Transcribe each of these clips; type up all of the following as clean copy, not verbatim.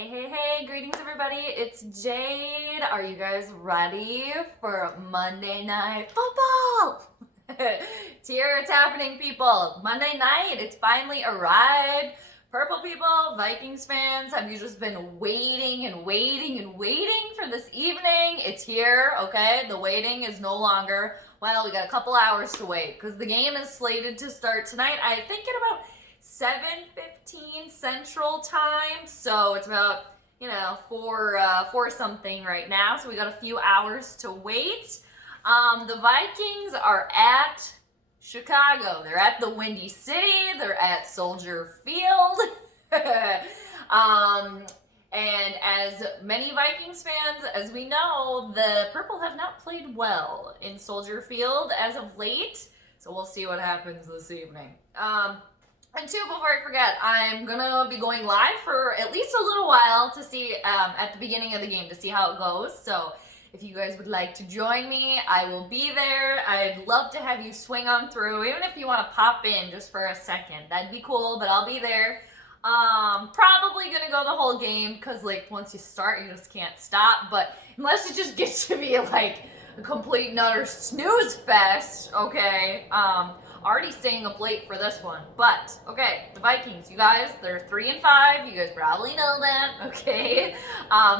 Hey, greetings everybody. It's Jade. Are you guys ready for Monday Night Football? It's here, it's happening, people. Monday night, it's finally arrived. Purple people, Vikings fans, have you just been waiting and waiting and waiting for this evening? It's here, okay? The waiting is no longer. Well, we got a couple hours to wait because the game is slated to start tonight, I think at about 7:15 Central Time, so it's about, four something right now, so we got a few hours to wait. The Vikings are at Chicago. They're at the Windy City. They're at Soldier Field. And as many Vikings fans, as we know, the Purple have not played well in Soldier Field as of late, so we'll see what happens this evening. And two, before I forget, I'm gonna be going live for at least a little while to see, at the beginning of the game, to see how it goes. So if you guys would like to join me, I will be there. I'd love to have you swing on through, even if you want to pop in just for a second. That'd be cool, but I'll be there. Probably gonna go the whole game, because, once you start, you just can't stop. But unless it just gets to be, a complete and utter snooze fest, okay? Already staying up late for this one. But, okay, the Vikings, you guys, they're 3-5. You guys probably know that, okay?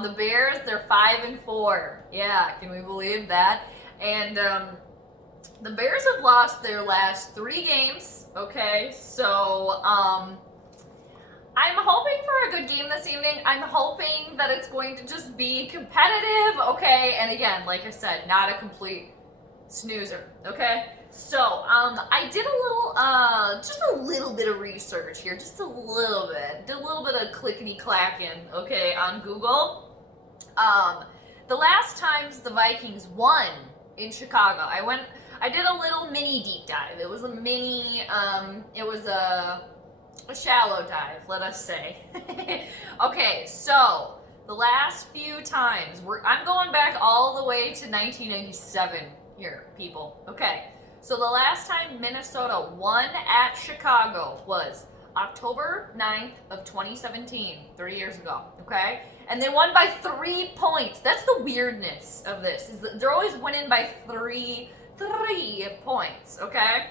The Bears, they're 5-4. Yeah, can we believe that? And the Bears have lost their last 3 games, okay? So, I'm hoping for a good game this evening. I'm hoping that it's going to just be competitive, okay? And again, like I said, not a complete snoozer, okay? So, I did just a little bit of research here, just a little bit. Did a little bit of clickety-clacking, okay, on Google. The last times the Vikings won in Chicago, I did a little mini deep dive. It was a shallow dive, let us say. Okay, so, the last few times, I'm going back all the way to 1987 here, people, okay? So the last time Minnesota won at Chicago was October 9th of 2017, 3 years ago, okay? And they won by 3 points. That's the weirdness of this, is that they're always winning by three points, okay?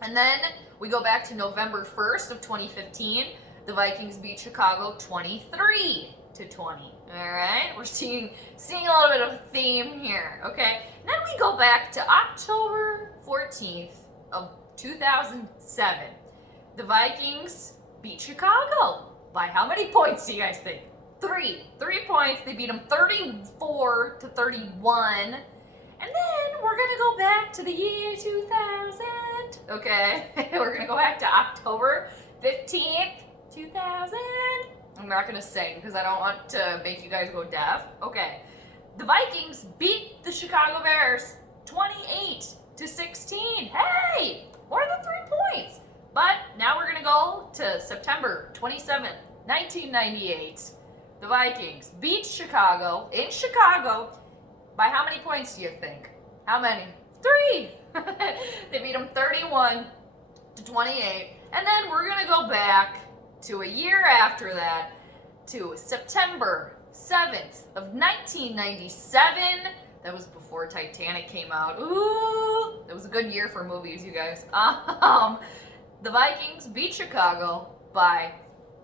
And then we go back to November 1st of 2015. The Vikings beat Chicago 23-20. All right, we're seeing a little bit of a theme here, okay? And then we go back to October 14th of 2007. The Vikings beat Chicago by how many points do you guys think? 3 points. They beat them 34-31. And then we're gonna go back to the year 2000. Okay, we're gonna go back to October 15th, 2000. I'm not gonna sing because I don't want to make you guys go deaf. Okay, the Vikings beat the Chicago Bears 28-16. Hey, more than 3 points. But now we're gonna go to September 27th, 1998. The Vikings beat Chicago in Chicago by how many points do you think? How many? 3. They beat them 31-28. And then we're gonna go back to a year after that, to September 7th of 1997. That was before Titanic came out. Ooh, that was a good year for movies, you guys. The Vikings beat Chicago by,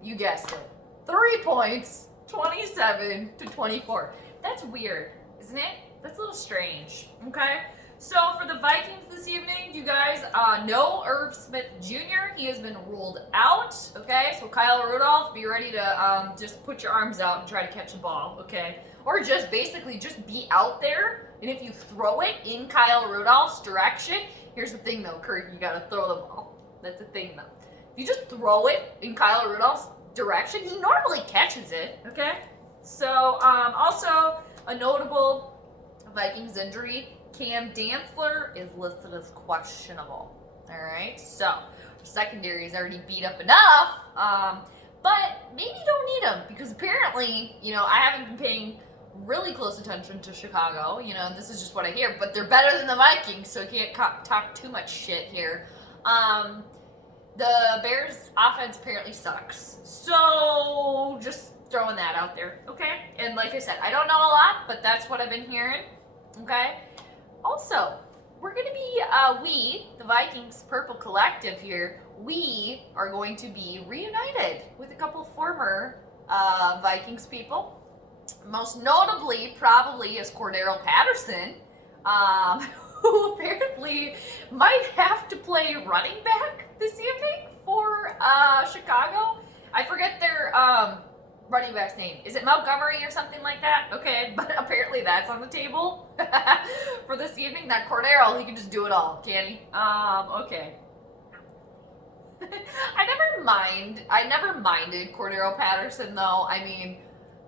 you guessed it, 3 points, 27-24. That's weird, isn't it? That's a little strange, okay? So for the Vikings this evening, you guys know Irv Smith Jr. He has been ruled out, okay? So Kyle Rudolph, be ready to just put your arms out and try to catch the ball, okay? Or just basically just be out there, and if you throw it in Kyle Rudolph's direction, here's the thing though, Kirk, you gotta throw the ball. That's the thing though. If you just throw it in Kyle Rudolph's direction, he normally catches it, okay? So also a notable Vikings injury, Cam Dantzler is listed as questionable. All right, so the secondary is already beat up enough, but maybe you don't need him because apparently, I haven't been paying really close attention to Chicago. This is just what I hear, but they're better than the Vikings, so you can't talk too much shit here. The Bears' offense apparently sucks, so just throwing throwing that out there, okay? And like I said, I don't know a lot, but that's what I've been hearing, okay? Also, we're going to be, we, the Vikings Purple Collective here, we are going to be reunited with a couple former Vikings people. Most notably, probably, is Cordero Patterson, who apparently might have to play running back this evening for Chicago. I forget their running back's name. Is it Montgomery or something like that? Okay, but apparently that's on the table for this evening. That Cordero, he can just do it all, can he? Okay. I never minded Cordero Patterson, though. I mean,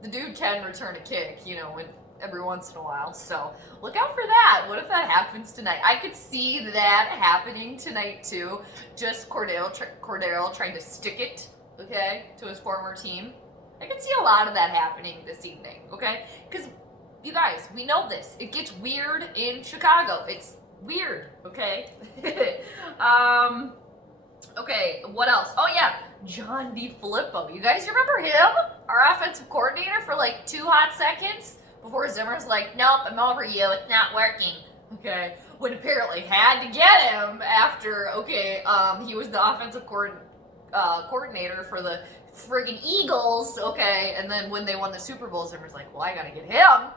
the dude can return a kick, you know, every once in a while. So look out for that. What if that happens tonight? I could see that happening tonight, too. Just Cordero trying to stick it, okay, to his former team. I could see a lot of that happening this evening, okay? Because, you guys, we know this. It gets weird in Chicago. It's weird, okay? Okay, what else? Oh, yeah, John DeFilippo. You guys remember him? Our offensive coordinator for like 2 hot seconds before Zimmer's like, nope, I'm over you. It's not working. Okay, when apparently had to get him after, okay, he was the offensive coordinator for the friggin' Eagles, okay, and then when they won the Super Bowl, Zimmer's like, well, I gotta get him.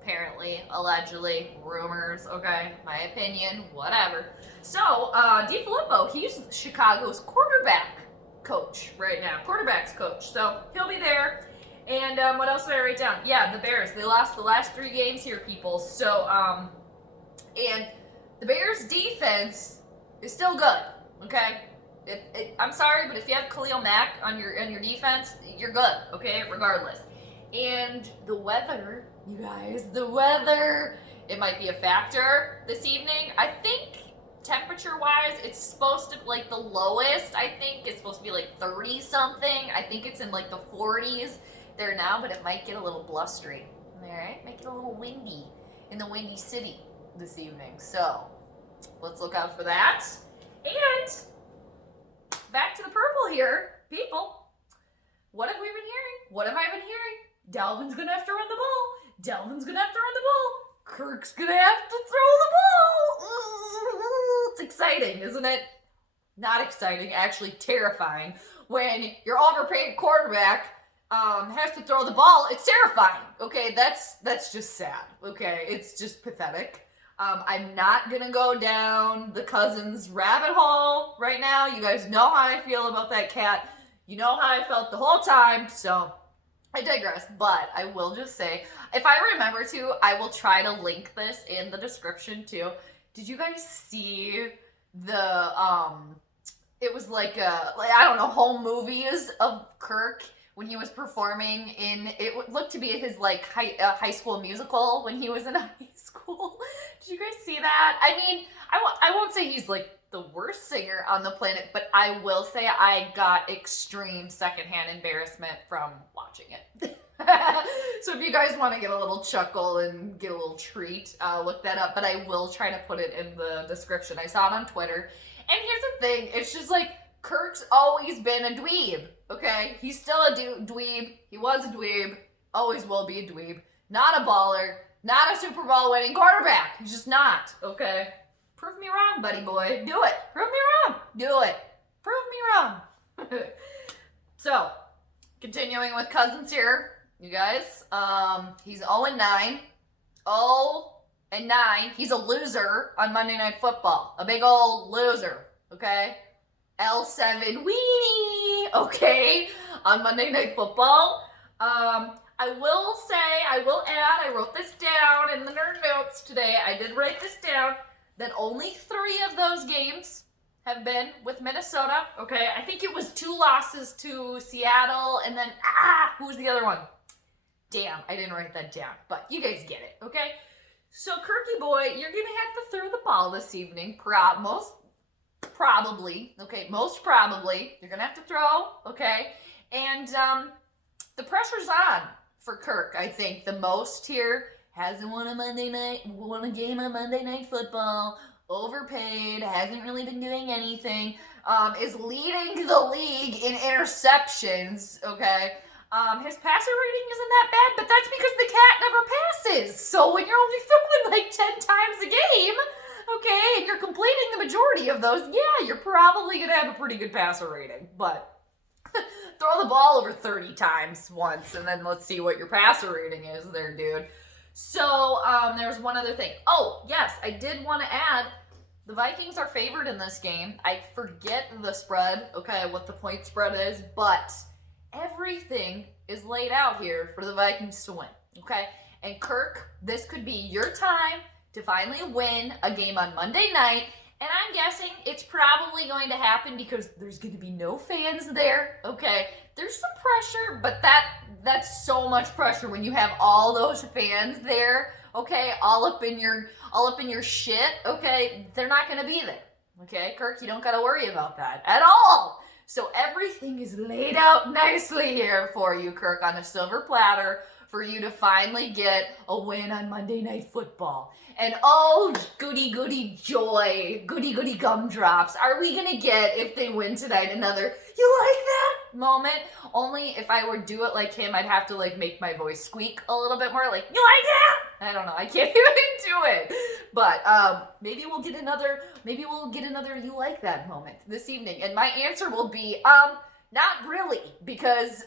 Apparently, allegedly, rumors, okay, my opinion, whatever. So, DeFilippo, he's Chicago's quarterback coach right now, quarterback's coach, so he'll be there. And what else did I write down? Yeah, the Bears, they lost the last 3 games here, people, so, and the Bears' defense is still good, okay? I'm sorry, but if you have Khalil Mack on your defense, you're good, okay, regardless. And the weather, you guys, the weather, it might be a factor this evening. I think temperature-wise, it's supposed to, like, the lowest, I think, is supposed to be, like, 30-something. I think it's in, like, the 40s there now, but it might get a little blustery, all right? Might get a little windy in the Windy City this evening. So, let's look out for that. And back to the purple here, people. What have we been hearing? What have I been hearing? Dalvin's going to have to run the ball. Dalvin's going to have to run the ball. Kirk's going to have to throw the ball. It's exciting, isn't it? Not exciting, actually terrifying. When your overpaid quarterback has to throw the ball, it's terrifying. Okay, that's just sad. Okay, it's just pathetic. I'm not going to go down the Cousins rabbit hole right now. You guys know how I feel about that cat. You know how I felt the whole time, so I digress. But I will just say, if I remember to, I will try to link this in the description too. Did you guys see the, it was like I don't know, home movies of Kirk when he was performing in, it looked to be his like high school musical when he was in high school. Did you guys see that? I mean, I won't say he's like the worst singer on the planet, but I will say I got extreme secondhand embarrassment from watching it. So if you guys want to get a little chuckle and get a little treat, look that up, but I will try to put it in the description. I saw it on Twitter. And here's the thing, it's just like, Kirk's always been a dweeb, okay? He's still a dweeb. He was a dweeb. Always will be a dweeb. Not a baller. Not a Super Bowl winning quarterback. He's just not, okay? Prove me wrong, buddy boy. Do it. Prove me wrong. Do it. Prove me wrong. So, continuing with Cousins here, you guys. He's 0-9. 0-9. He's a loser on Monday Night Football. A big old loser, okay? L7 weenie, okay, on Monday Night Football. I will say, I will add, I wrote this down in the nerd notes today. I did write this down, that only 3 of those games have been with Minnesota, okay? I think it was 2 losses to Seattle, and then, who was the other one? Damn, I didn't write that down, but you guys get it, okay? So, Kirky boy, you're going to have to throw the ball this evening, most probably, you're going to have to throw, okay? And the pressure's on for Kirk, I think, the most here. Hasn't won a game on Monday Night Football, overpaid, hasn't really been doing anything, is leading the league in interceptions, okay? His passer rating isn't that bad, but that's because the cat never passes. So when you're only throwing like 10 times a game, okay, and you're completing the majority of those, yeah, you're probably going to have a pretty good passer rating. But throw the ball over 30 times once, and then let's see what your passer rating is there, dude. So there's one other thing. Oh, yes, I did want to add, the Vikings are favored in this game. I forget the spread, okay, what the point spread is, but everything is laid out here for the Vikings to win, okay? And Kirk, this could be your time to finally win a game on Monday night, and I'm guessing it's probably going to happen because there's going to be no fans there, okay? There's some pressure, but that's so much pressure when you have all those fans there, okay? All up in your shit, okay? They're not going to be there, okay? Kirk, you don't got to worry about that at all. So everything is laid out nicely here for you, Kirk, on a silver platter for you to finally get a win on Monday Night Football. And oh, goody, goody joy, goody, goody gumdrops. Are we going to get, if they win tonight, another, you like that moment? Only if I were to do it like him, I'd have to like make my voice squeak a little bit more, like, you like that? I don't know, I can't even do it. But maybe we'll get another you like that moment this evening. And my answer will be, not really, because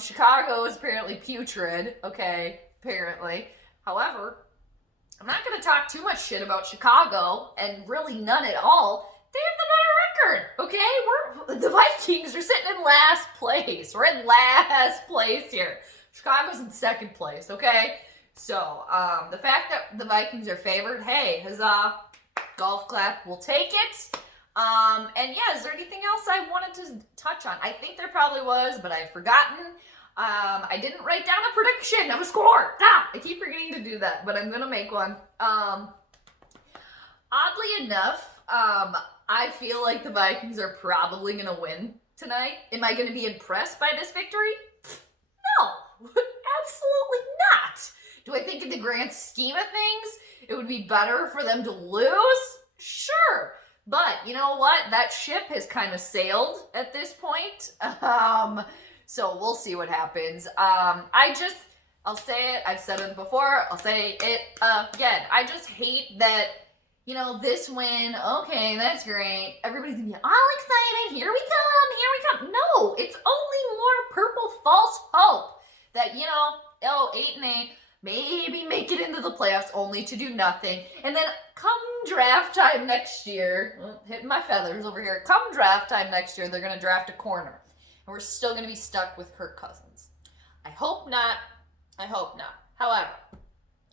Chicago is apparently putrid, okay, apparently. However, I'm not going to talk too much shit about Chicago, and really none at all. They have the better record, okay? The Vikings are sitting in last place. We're in last place here. Chicago's in second place, okay? So, the fact that the Vikings are favored, hey, huzzah, golf clap, we'll take it. And yeah, is there anything else I wanted to touch on? I think there probably was, but I've forgotten. I didn't write down a prediction of a score. I keep forgetting to do that, but I'm gonna make one. Oddly enough, I feel like the Vikings are probably gonna win tonight. Am I gonna be impressed by this victory? No, absolutely not. Do I think in the grand scheme of things, it would be better for them to lose? Sure. But you know what? That ship has kind of sailed at this point. So we'll see what happens. I'll say it. I've said it before. I'll say it again. I just hate that, you know, this win, okay, that's great. Everybody's gonna be all excited. Here we come. No, it's only more purple false hope that, you know, 8-8, maybe make it into the playoffs only to do nothing. And then come draft time next year, hitting my feathers over here, come draft time next year, they're going to draft a corner. And we're still going to be stuck with Kirk Cousins. I hope not. However,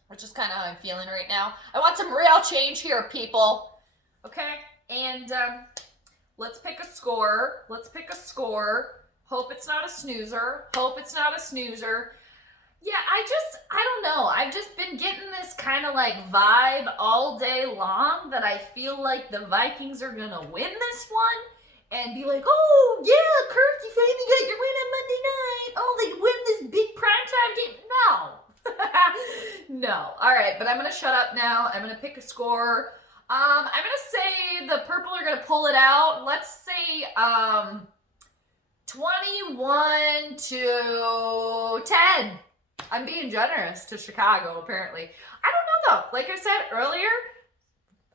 which is kind of how I'm feeling right now. I want some real change here, people. Okay? And let's pick a score. Hope it's not a snoozer. Yeah, I don't know. I've just been getting this kind of like vibe all day long that I feel like the Vikings are going to win this one and be like, oh, yeah, Kirk, you finally got your win on Monday night. Oh, they win this big primetime game. No. No. All right, but I'm going to shut up now. I'm going to pick a score. I'm going to say the Purple are going to pull it out. Let's say 21-10. I'm being generous to Chicago, apparently. I don't know, though. Like I said earlier,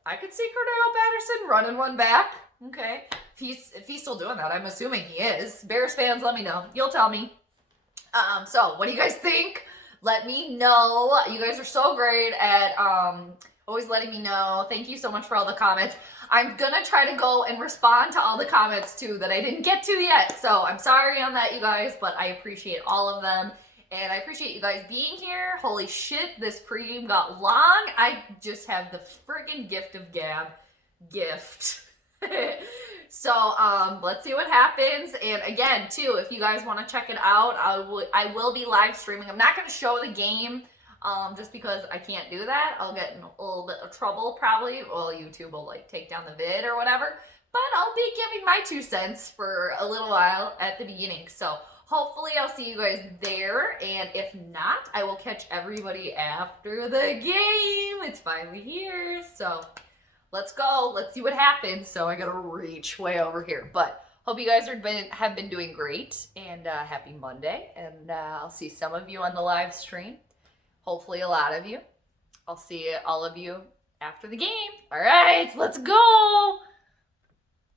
I could see Cordero Patterson running one back. Okay. If he's still doing that, I'm assuming he is. Bears fans, let me know. You'll tell me. So, what do you guys think? Let me know. You guys are so great at always letting me know. Thank you so much for all the comments. I'm going to try to go and respond to all the comments, too, that I didn't get to yet. So, I'm sorry on that, you guys, but I appreciate all of them. And I appreciate you guys being here. Holy shit, this pregame got long. I just have the friggin' gift of gab. So, let's see what happens. And again, too, if you guys want to check it out, I will be live streaming. I'm not going to show the game, just because I can't do that. I'll get in a little bit of trouble, probably. Well, YouTube will, like, take down the vid or whatever. But I'll be giving my 2 cents for a little while at the beginning. So, hopefully I'll see you guys there, and if not, I will catch everybody after the game. It's finally here, so let's go. Let's see what happens. So I gotta reach way over here, but Hope you guys have been doing great, and happy Monday. And I'll see some of you on the live stream. Hopefully a lot of you. I'll see all of you after the game. All right, let's go.